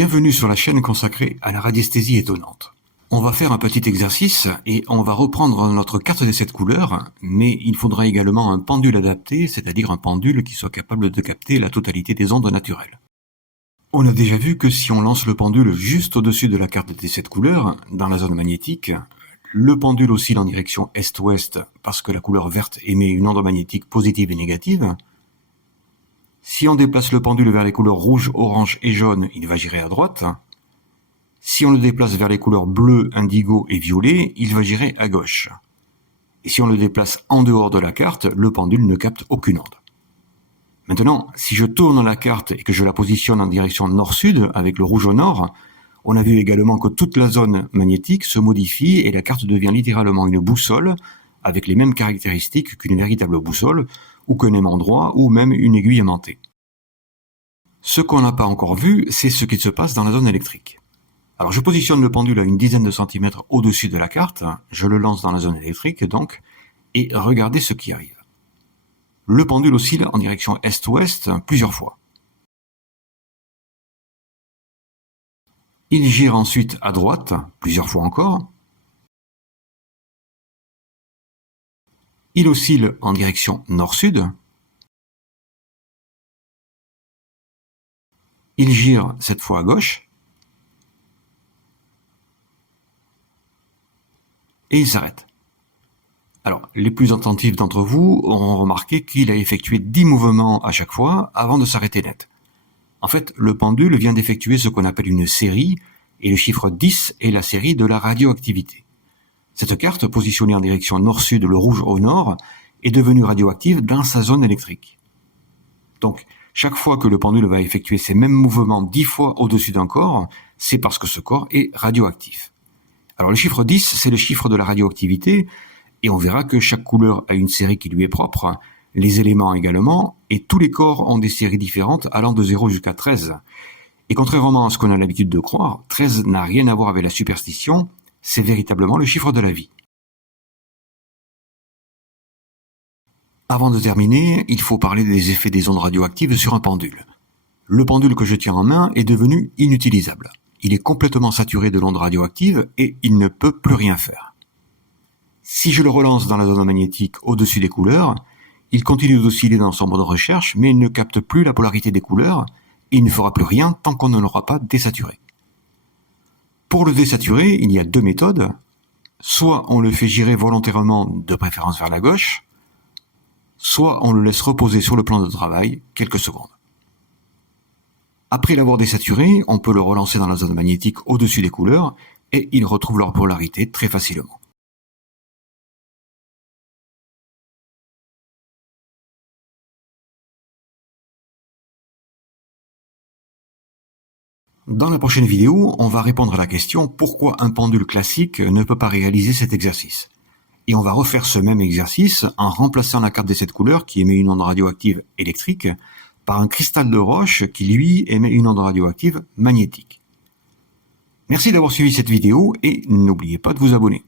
Bienvenue sur la chaîne consacrée à la radiesthésie étonnante. On va faire un petit exercice et on va reprendre notre carte des 7 couleurs, mais il faudra également un pendule adapté, c'est-à-dire un pendule qui soit capable de capter la totalité des ondes naturelles. On a déjà vu que si on lance le pendule juste au-dessus de la carte des 7 couleurs, dans la zone magnétique, le pendule oscille en direction est-ouest parce que la couleur verte émet une onde magnétique positive et négative. Si on déplace le pendule vers les couleurs rouge, orange et jaune, il va girer à droite. Si on le déplace vers les couleurs bleu, indigo et violet, il va girer à gauche. Et si on le déplace en dehors de la carte, le pendule ne capte aucune onde. Maintenant, si je tourne la carte et que je la positionne en direction nord-sud, avec le rouge au nord, on a vu également que toute la zone magnétique se modifie et la carte devient littéralement une boussole, avec les mêmes caractéristiques qu'une véritable boussole, ou qu'un aimant droit, ou même une aiguille aimantée. Ce qu'on n'a pas encore vu, c'est ce qui se passe dans la zone électrique. Alors je positionne le pendule à une dizaine de centimètres au-dessus de la carte, je le lance dans la zone électrique donc, et regardez ce qui arrive. Le pendule oscille en direction est-ouest plusieurs fois. Il gire ensuite à droite, plusieurs fois encore. Il oscille en direction nord-sud. Il gire cette fois à gauche. Et il s'arrête. Alors, les plus attentifs d'entre vous auront remarqué qu'il a effectué 10 mouvements à chaque fois avant de s'arrêter net. En fait, le pendule vient d'effectuer ce qu'on appelle une série, et le chiffre 10 est la série de la radioactivité. Cette carte, positionnée en direction nord-sud, le rouge au nord, est devenue radioactive dans sa zone électrique. Donc, chaque fois que le pendule va effectuer ces mêmes mouvements 10 fois au-dessus d'un corps, c'est parce que ce corps est radioactif. Alors le chiffre 10, c'est le chiffre de la radioactivité, et on verra que chaque couleur a une série qui lui est propre, les éléments également, et tous les corps ont des séries différentes allant de 0 jusqu'à 13. Et contrairement à ce qu'on a l'habitude de croire, 13 n'a rien à voir avec la superstition, c'est véritablement le chiffre de la vie. Avant de terminer, il faut parler des effets des ondes radioactives sur un pendule. Le pendule que je tiens en main est devenu inutilisable. Il est complètement saturé de l'onde radioactive et il ne peut plus rien faire. Si je le relance dans la zone magnétique au-dessus des couleurs, il continue d'osciller dans son mode de recherche, mais il ne capte plus la polarité des couleurs et il ne fera plus rien tant qu'on ne l'aura pas désaturé. Pour le désaturer, il y a deux méthodes. Soit on le fait girer volontairement, de préférence vers la gauche, soit on le laisse reposer sur le plan de travail quelques secondes. Après l'avoir désaturé, on peut le relancer dans la zone magnétique au-dessus des couleurs et il retrouve leur polarité très facilement. Dans la prochaine vidéo, on va répondre à la question pourquoi un pendule classique ne peut pas réaliser cet exercice. Et on va refaire ce même exercice en remplaçant la carte des 7 couleurs qui émet une onde radioactive électrique par un cristal de roche qui, lui, émet une onde radioactive magnétique. Merci d'avoir suivi cette vidéo et n'oubliez pas de vous abonner.